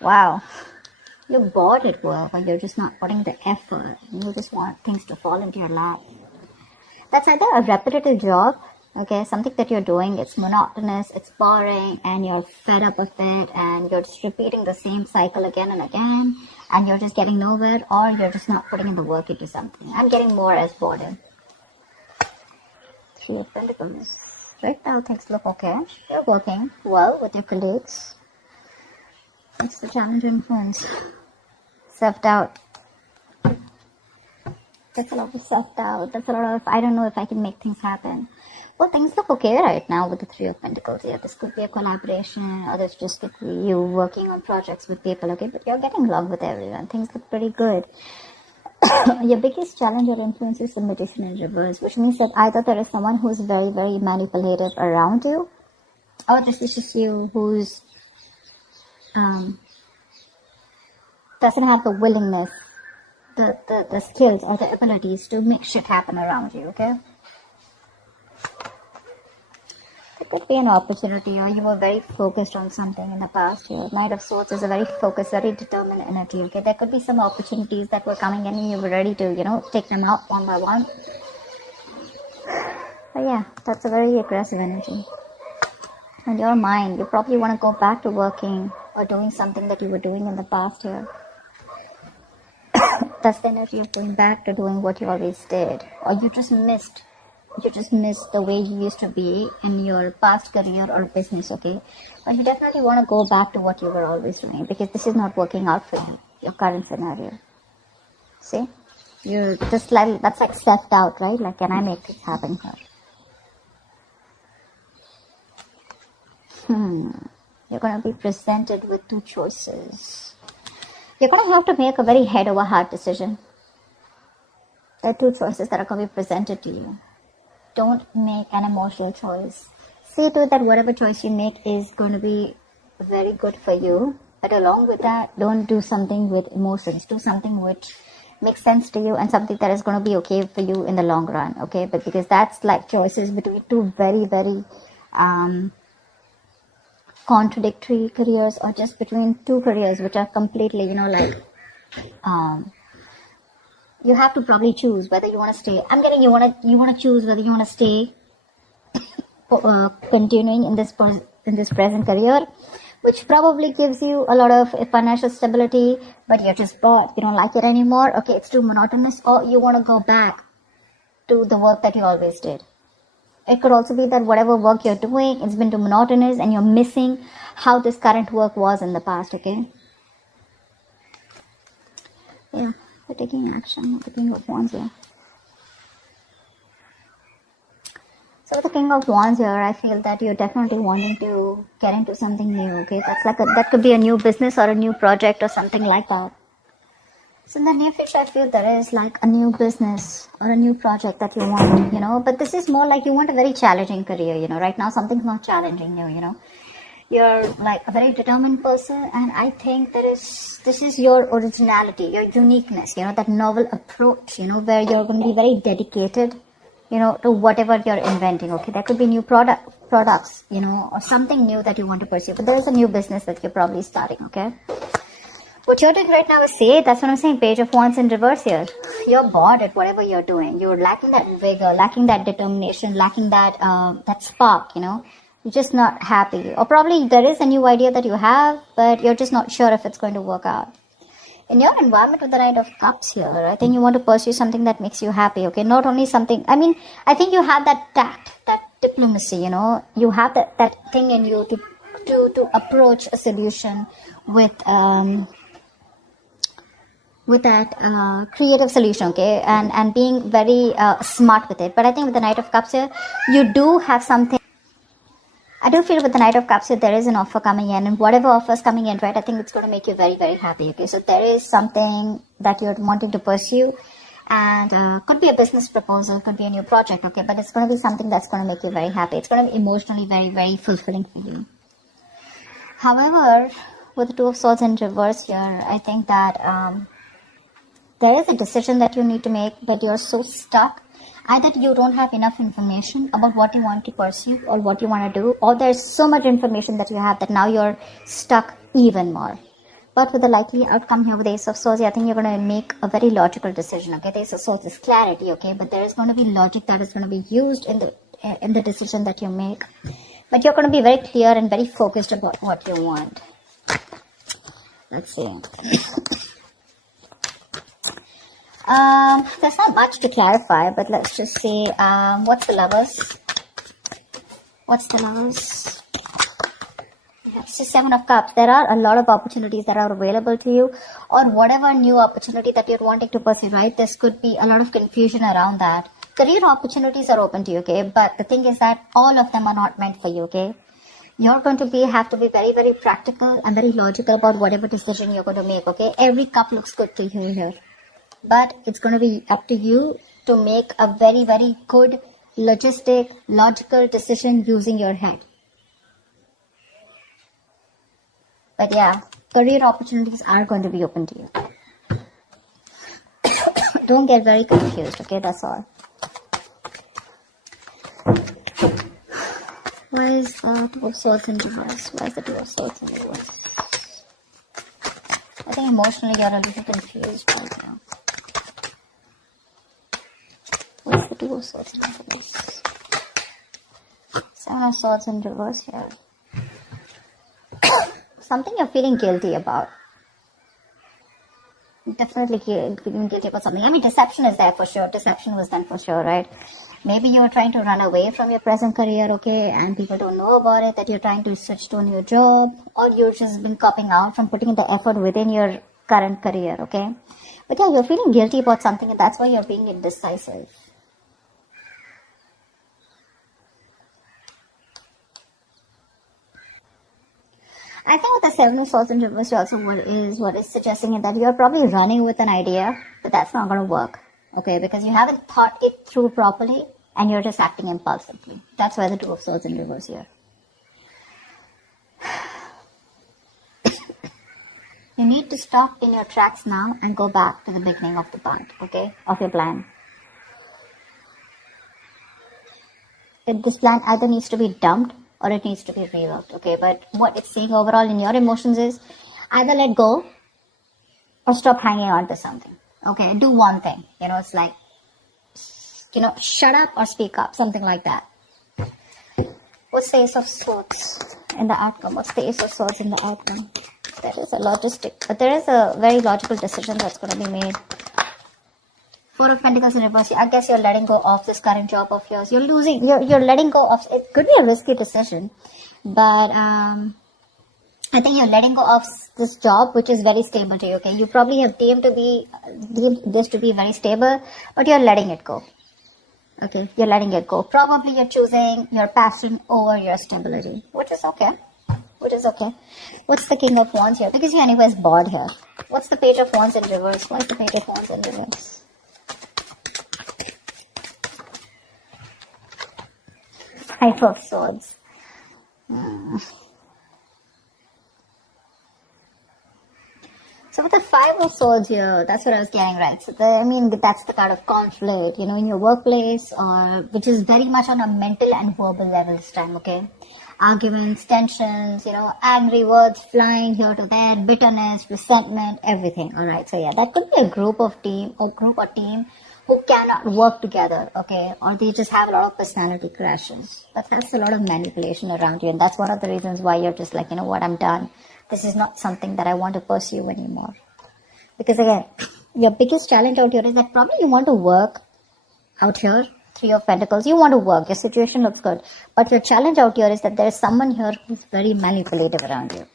Wow. You're bored at work, or you're just not putting the effort. You just want things to fall into your lap. That's either a repetitive job, okay, something that you're doing, it's monotonous, it's boring, and you're fed up with it, and you're just repeating the same cycle again and again, and you're just getting nowhere, or you're just not putting in the work into something. I'm getting more as boredom. Three of Pentacles. Right now things look okay. You're working well with your colleagues. What's the challenge influence? Self-doubt. That's a lot of self-doubt. That's a lot of, I don't know if I can make things happen. Well, things look okay right now with the Three of Pentacles. Yeah, this could be a collaboration, or this just could be you working on projects with people, okay? But you're getting along with everyone. Things look pretty good. Your biggest challenge or influence is the Magician in reverse, which means that either there is someone who's very, very manipulative around you, or this is just you who's doesn't have the willingness, the skills or the abilities to make shit happen around you, okay? There could be an opportunity, or you were very focused on something in the past here. Knight of Swords is a very focused, very determined energy, okay? There could be some opportunities that were coming in and you were ready to, take them out one by one. But yeah, that's a very aggressive energy. And your mind, you probably want to go back to working or doing something that you were doing in the past here. That's the energy of going back to doing what you always did. Or you just missed the way you used to be in your past career or business, okay? But you definitely want to go back to what you were always doing, because this is not working out for you, your current scenario. See? You're just like, that's like self-doubt, right? Like, can I make this happen here? You're going to be presented with two choices. You're going to have to make a very head over heart decision. There are two choices that are going to be presented to you. Don't make an emotional choice. See to it that whatever choice you make is going to be very good for you. But along with that, don't do something with emotions. Do something which makes sense to you and something that is going to be okay for you in the long run. Okay, but because that's like choices between two very, very contradictory careers, or just between two careers which are completely, you have to probably choose whether you want to stay. I'm getting you want to choose whether you want to stay continuing in this present career, which probably gives you a lot of financial stability, but you're just bored, you don't like it anymore, okay, it's too monotonous, or you want to go back to the work that you always did. It could also be that whatever work you're doing, it's been too monotonous and you're missing how this current work was in the past, okay? Yeah, we're taking action. The King of Wands here. So with the King of Wands here, I feel that you're definitely wanting to get into something new, okay? That's like that could be a new business or a new project or something like that. So in the near future, I feel there is like a new business or a new project that you want, but this is more like you want a very challenging career, right now something's not challenging you, You're like a very determined person, and I think this is your originality, your uniqueness, that novel approach, where you're going to be very dedicated, to whatever you're inventing, okay? There could be new products, or something new that you want to pursue, but there is a new business that you're probably starting, okay? What you're doing right now is that's what I'm saying, Page of Wands in reverse here. You're bored at whatever you're doing. You're lacking that vigor, lacking that determination, lacking that spark, You're just not happy. Or probably there is a new idea that you have, but you're just not sure if it's going to work out. In your environment with the Knight of Cups here, I think you want to pursue something that makes you happy, okay? Not only something, I think you have that tact, that diplomacy, You have that thing in you to approach a solution with that creative solution, okay, and being very smart with it. But I think with the Knight of Cups here, you do have something. I do feel with the Knight of Cups here, there is an offer coming in, and whatever offer is coming in, right, I think it's going to make you very, very happy, okay? So there is something that you're wanting to pursue, and could be a business proposal, could be a new project, okay, but it's going to be something that's going to make you very happy. It's going to be emotionally very, very fulfilling for you. However, with the Two of Swords in reverse here, I think that there is a decision that you need to make, but you're so stuck. Either you don't have enough information about what you want to pursue or what you want to do, or there's so much information that you have that now you're stuck even more. But with the likely outcome here with the Ace of Swords, I think you're going to make a very logical decision, okay? The Ace of Swords is clarity, okay? But there is going to be logic that is going to be used in the decision that you make. But you're going to be very clear and very focused about what you want. Let's see. There's not much to clarify, but let's just see. What's the Lovers? What's the Lovers? It's the Seven of Cups. There are a lot of opportunities that are available to you, or whatever new opportunity that you're wanting to pursue, right? There could be a lot of confusion around that. Career opportunities are open to you, okay? But the thing is that all of them are not meant for you, okay? You're going to have to be very, very practical and very logical about whatever decision you're going to make, okay? Every cup looks good to you here. But it's going to be up to you to make a very, very good, logical decision using your head. But yeah, career opportunities are going to be open to you. Don't get very confused, okay? That's all. Why is the Two of Swords in reverse? Why is the Two of Swords in reverse? I think emotionally you're a little confused right now. What's the Two of Swords in reverse? Seven of Swords in reverse here. Something you're feeling guilty about. Definitely feeling guilty about something. I mean, deception is there for sure. Deception was done for sure, right? Maybe you're trying to run away from your present career, okay, and people don't know about it, that you're trying to switch to a new job, or you've just been copping out from putting in the effort within your current career, okay? But yeah, you're feeling guilty about something, and that's why you're being indecisive. I think with the Seven of Swords in reverse also what is suggesting is that you're probably running with an idea, but that's not going to work, okay, because you haven't thought it through properly and you're just acting impulsively. That's why the Two of Swords in reverse here. You need to stop in your tracks now and go back to the beginning of the path, okay, of your plan. This plan either needs to be dumped or it needs to be reworked, okay? But what it's saying overall in your emotions is either let go or stop hanging on to something, okay? Do one thing, it's like, shut up or speak up, something like that. What's the Ace of Swords in the outcome? What's the Ace of Swords in the outcome? There is a very logical decision that's going to be made. Four of Pentacles in reverse. I guess you're letting go of this current job of yours. You're letting go of, it could be a risky decision, but I think you're letting go of this job, which is very stable to you, okay? You probably have deemed this to be very stable, but you're letting it go, okay? You're letting it go. Probably you're choosing your passion over your stability, which is okay. What's the King of Wands here? Because you're anyways bored here. What's the Page of Wands in reverse? What's the Page of Wands in reverse? Five of Swords. So with the Five of Swords here, that's what I was getting, right? So that's the kind of conflict, in your workplace, or which is very much on a mental and verbal level this time, okay? Arguments, tensions, angry words flying here to there, bitterness, resentment, everything, alright? So yeah, that could be a group or team who cannot work together, okay? Or they just have a lot of personality crashes. But that's a lot of manipulation around you, and that's one of the reasons why you're just like, what, I'm done. This is not something that I want to pursue anymore. Because again, your biggest challenge out here is that probably you want to work out here. Three of Pentacles, you want to work, your situation looks good. But your challenge out here is that there is someone here who's very manipulative around you.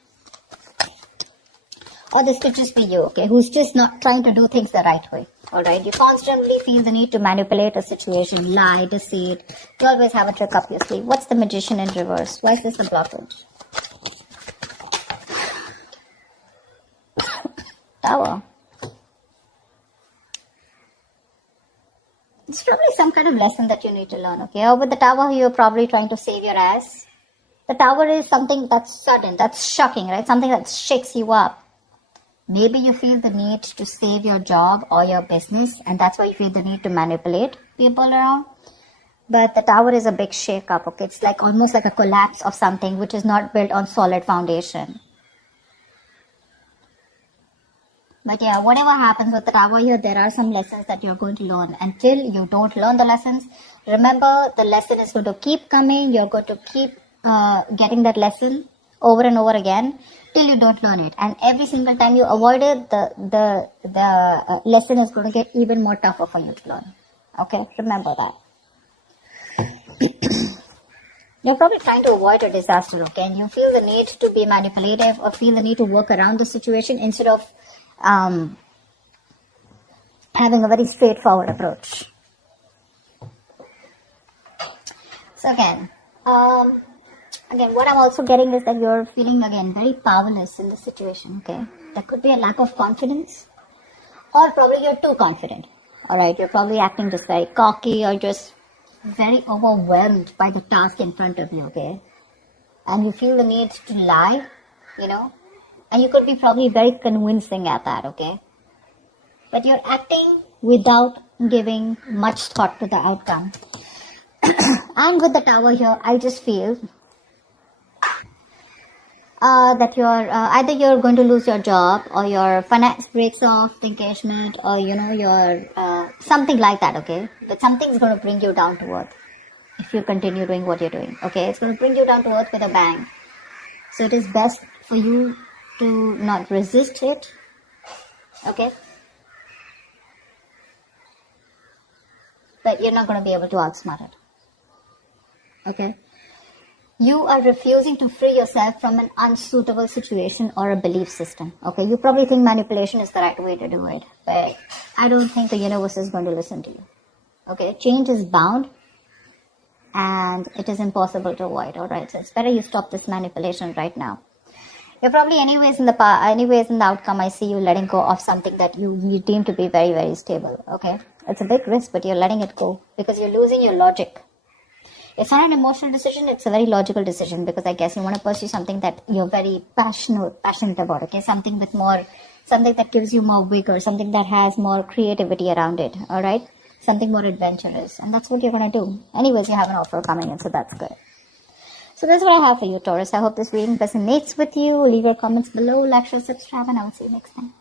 Or this could just be you, okay, who's just not trying to do things the right way, alright? You constantly feel the need to manipulate a situation, lie, deceit. You always have a trick up your sleeve. What's the Magician in reverse? Why is this a blockage? Tower. It's probably some kind of lesson that you need to learn, okay? Or with the Tower, you're probably trying to save your ass. The Tower is something that's sudden, that's shocking, right? Something that shakes you up. Maybe you feel the need to save your job or your business, and that's why you feel the need to manipulate people around. But the Tower is a big shake-up, okay? It's like almost like a collapse of something which is not built on solid foundation. But yeah, whatever happens with the Tower here, there are some lessons that you're going to learn. Until you don't learn the lessons, remember the lesson is going to keep coming. You're going to keep getting that lesson over and over again till you don't learn it. And every single time you avoid it, the lesson is going to get even more tougher for you to learn. Okay, remember that. You're probably trying to avoid a disaster, okay? And you feel the need to be manipulative or feel the need to work around the situation instead of having a very straightforward approach. So again, what I'm also getting is that you're feeling again very powerless in this situation, okay? There could be a lack of confidence, or probably you're too confident. Alright, you're probably acting just very cocky or just very overwhelmed by the task in front of you, okay? And you feel the need to lie, and you could be probably very convincing at that, okay? But you're acting without giving much thought to the outcome. And with the Tower here, I just feel that you're either you're going to lose your job, or your finance breaks off the engagement, or your something like that, okay? But something's going to bring you down to earth if you continue doing what you're doing, okay? It's going to bring you down to earth with a bang. So it is best for you to not resist it, okay? But you're not going to be able to outsmart it, okay? You are refusing to free yourself from an unsuitable situation or a belief system, okay? You probably think manipulation is the right way to do it, but I don't think the universe is going to listen to you, okay? Change is bound, and it is impossible to avoid, alright? So it's better you stop this manipulation right now. You're probably anyways in the outcome, I see you letting go of something that you deem to be very, very stable, okay? It's a big risk, but you're letting it go because you're losing your logic. It's not an emotional decision, it's a very logical decision, because I guess you want to pursue something that you're very passionate about, okay? Something that gives you more vigor, something that has more creativity around it, alright? Something more adventurous, and that's what you're going to do. Anyways, you have an offer coming in, so that's good. So that's what I have for you, Taurus. I hope this reading resonates with you. Leave your comments below, like, share, subscribe, and I will see you next time.